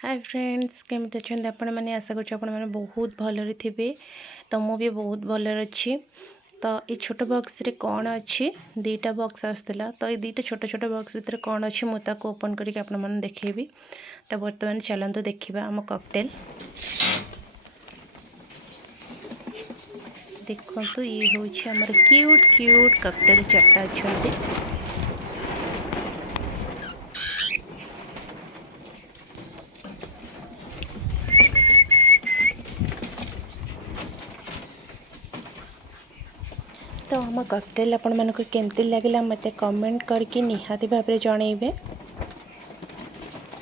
Hi friends केमती अच्छा आपण मैंने आशा कर बहुत भलरे थे। तो मुझे बहुत भलर अच्छी। तो ये छोट बॉक्स रे कौन अच्छी दीटा बॉक्स आसला। तो ये दीटा छोट छोट बॉक्स भितर कौन अच्छी मुझे ओपन करके आपण मैंने देखी। तो बर्तमान चलते देखा आम कॉकटेल। देखो ये हूँ आमर क्यूट क्यूट कॉकटेल चार्टा अच्छा। तो आम कॉकटेल आपण मानक केमती लगे मत कमेंट करके निहाती भाव में जनइबे।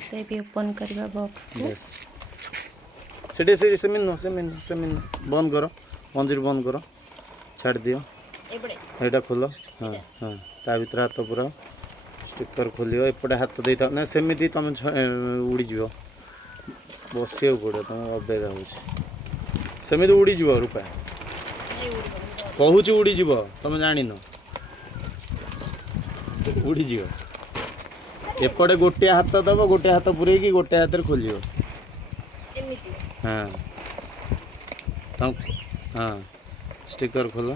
तो भी ओपन करवा बॉक्स को से बंद करो मंजिर बंद करो छाड़ दियो एटा खोल। हाँ हाँ ता भीतर हाथ पूरा स्टिकर खोलियो एपटे हाथ दे था ना सेमती तुम उड़ीज बसिया पड़ो तुम अबेगा होमती उड़ीज रूपा कहूँ उड़ीज तुम जान उड़ीज एपटे गोटे हाथ दब गोटे हाथ पूरे गोटे हाथ खोल। हाँ तुम हाँ स्टिकर खोल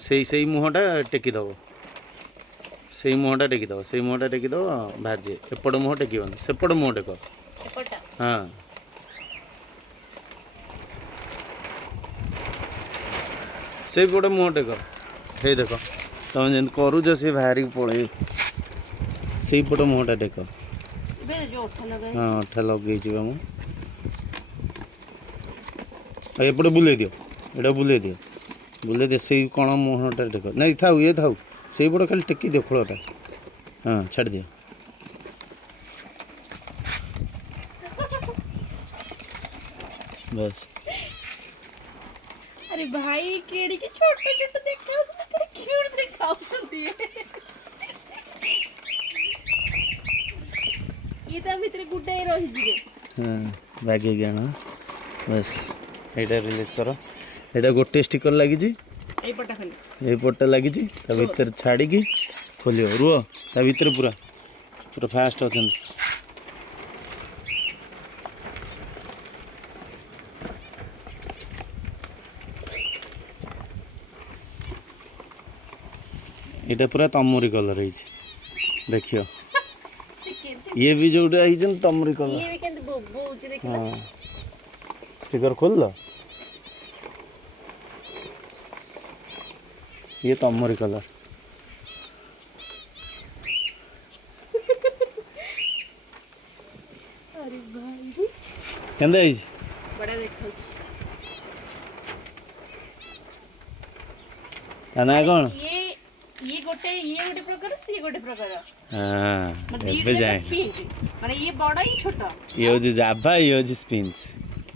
से मुहटा टेकीदब से मुहटा टेकीदब से मुहटा टेकीदब बाहर जाए एपट मुह टेकन सेपट मुह टेक। हाँ से पटे मुह टेक हे देख तुम जमी करुच सी बाहर पड़े से पट मुहटा टेक। हाँ अठा लगे एपटे बुले दियो एटा बुले दियो बुले दे से कण मुहटा टेक नहीं थाऊ ये थाऊ से पट खाली टेकी दियो खोलटा। हाँ छाड़ दियो बस। अरे भाई केड़ी के छोटे छोटे देखा तो क्यूट देखा ये तो भीतर गुड्डे रही जिवे। हाँ बैग गया बस एटा रिलीज करो एटा गोटे स्टिकर लगी ए पटा खाली ए पट्टा लगी ता भीतर छाड़ी की खोलियो रुह ता भीतर पूरा पूरा फास्ट अच्छा। ये पूरा तमरी कलर है देखियो ये भी जो तमरी कलर। ये भी केंत बोउची देखला। हाँ स्टिकर खोल लो ये तमरी कलर अरे भाई केंदा है बड़ा देखा ना कौन ये गोटे प्रकार सी गोटे प्रकार। हां एबे जाए माने ये बड़ा ये छोटा ये हो जाभा ये हो स्पिंच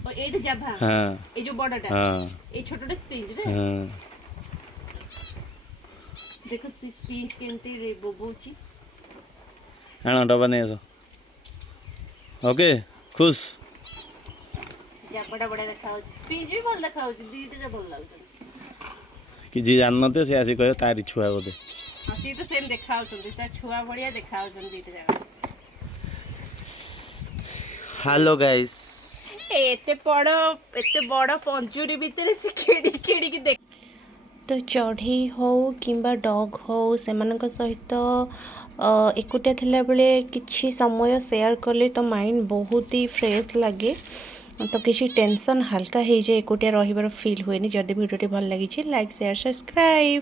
और एट जाभा। हां ए जो बड़ाटा हां ए छोटाटा स्पिंच रे। हां देखो सी स्पिंच केंती रे बोबोची हां डबा नहीं आसो ओके खुश जापड़ा बड़ा देखा स्पिंच भी भल देखा दीटा भल लागछ कि जी जानते से आसी कह तारी छुआ बोधे सी तो सेम देखा छुआ बढ़िया देखा दीटा जगह। हेलो गाइस एते बड़ पंजुरी भितर से खेड़ी की देख। तो चढ़ई हो किंबा डॉग हो से सहित एकुटिया थिला बेले किछि समय शेयर कले तो माइंड बहुत ही फ्रेश लगे। तो किसी टेंशन हल्का हो जाए एकुटिया रहिबार फील हुए। जदि वीडियो भल लगी लाइक शेयर सब्सक्राइब।